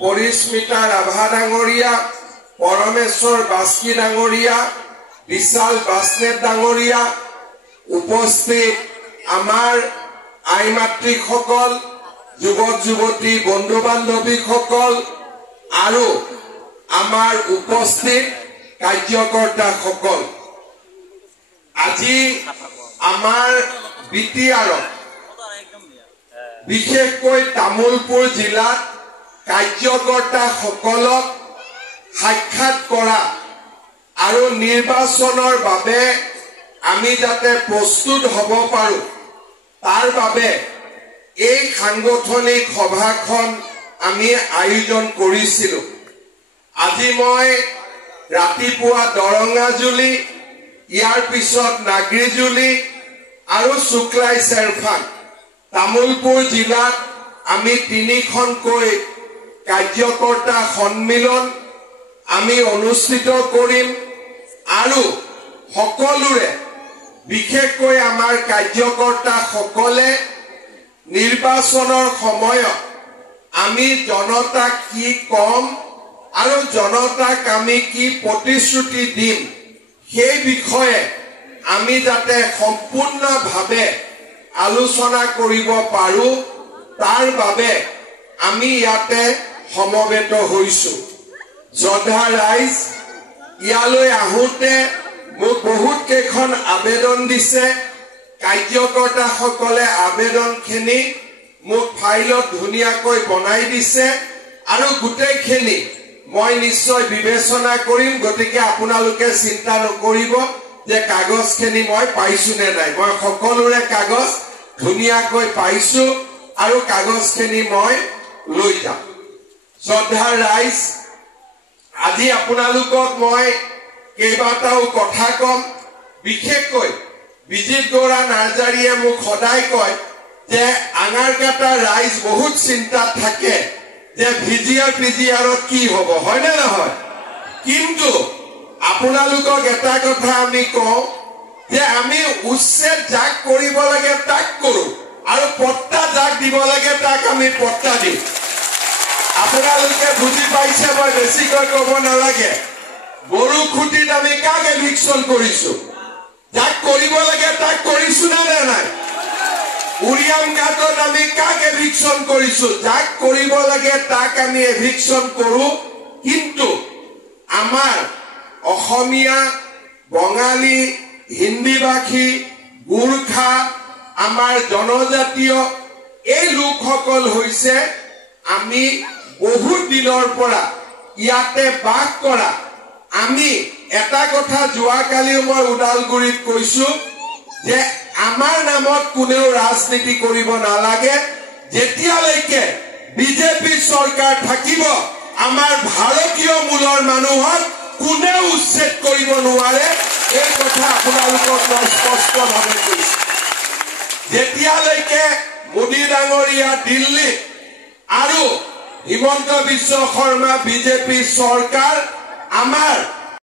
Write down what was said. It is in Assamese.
পৰিস্মিতা ৰাভা ডাঙৰীয়া, পৰমেশ্বৰ বাস্কি ডাঙৰীয়া, বিশাল বাসনেট ডাঙৰীয়া, উপস্থিত আমাৰ আই মাতৃসকল, যুৱক যুৱতী বন্ধু বান্ধৱীসকল আৰু আমাৰ উপস্থিত কাৰ্যকৰ্তাসকল, আজি আমাৰ বিটিআৰত বিশেষকৈ তামুলপুৰ জিলাত কাৰ্যকৰ্তাসকলক সাক্ষাৎ কৰা আৰু নিৰ্বাচনৰ বাবে আমি যাতে প্ৰস্তুত হ'ব পাৰো তাৰ বাবে এই সাংগঠনিক সভাখন আমি আয়োজন কৰিছিলো। আজি মই ৰাতিপুৱা দৰঙাজুলি, ইয়াৰ পিছত নাগৰিজুলি আৰু শুক্লাই চেৰফান তামুলপুৰ জিলাত আমি 3খনকৈ কাৰ্যকৰ্তা সন্মিলন আমি অনুষ্ঠিত কৰিম আৰু সকলোৰে বিশেষকৈ আমাৰ কাৰ্যকৰ্তাসকলে নিৰ্বাচনৰ সময়ত আমি জনতাক কি কম আৰু জনতাক আমি কি প্ৰতিশ্ৰুতি দিম সেই বিষয়ে আমি যাতে সম্পূৰ্ণভাৱে আলোচনা কৰিব পাৰো তাৰ বাবে আমি ইয়াতে সমবেত হৈছো। শ্ৰদ্ধা ৰাইজ, ইয়ালৈ আহোঁতে মোক বহুত কেইখন আবেদন দিছে। কাৰ্যকৰ্তাসকলে আবেদনখিনি মোক ফাইলত ধুনীয়াকৈ বনাই দিছে আৰু গোটেইখিনি মই নিশ্চয় বিবেচনা কৰিম। গতিকে আপোনালোকে চিন্তা নকৰিব যে কাগজখিনি মই পাইছো নে নাই। মই সকলোৰে কাগজ ধুনীয়াকৈ পাইছো আৰু কাগজখিনি মই লৈ যাম। শ্ৰদ্ধা ৰাইজ, আজি আপোনালোকক মই কেইবাটাও কথা কম। বিশেষকৈ বিজিত গৌৰা নাৰ্জাৰীয়ে মোক সদায় কয় যে আঙাৰকাটা ৰাইজ বহুত চিন্তাত থাকে যে পিজিআৰত কি হ'ব, হয়নে নহয়? কিন্তু আপোনালোকক এটা কথা আমি কওঁ যে আমি উচ্ছেদ যাক কৰিব লাগে তাক কৰো আৰু পট্টা যাক দিব লাগে তাক আমি পট্টা দিম। আপোনালোকে বুজি পাইছে, মই বেছিকৈ ক'ব নালাগে। গৰু খুঁটিত আমি কাক এভিকশ্যন কৰিছো? যাক কৰিব লাগে তাক কৰিছো নে নাই? উৰিয়াম ঘাটত আমি কাক এভিকশ্যন কৰিছো? যাক কৰিব লাগে তাক আমি এভিকশ্যন কৰো। কিন্তু আমাৰ অসমীয়া, বঙালী, হিন্দীভাষী, গোৰ্খা, আমাৰ জনজাতীয় এই লোকসকল হৈছে আমি বহুত দিনৰ পৰা ইয়াতে বাস কৰা। আমি এটা কথা যোৱাকালিও মই ওদালগুৰিত কৈছো যে আমাৰ নামত কোনেও ৰাজনীতি কৰিব নালাগে। যেতিয়ালৈকে বিজেপি চৰকাৰ থাকিব আমাৰ ভাৰতীয় মূলৰ মানুহক কোনেও উচ্ছেদ কৰিব নোৱাৰে। এই কথা আপোনালোকক মই স্পষ্টভাৱে কৈছো। যেতিয়ালৈকে মোদী ডাঙৰীয়া দিল্লীত আৰু হিমন্ত বিশ্ব শৰ্মা বিজেপি চৰকাৰ আমাৰ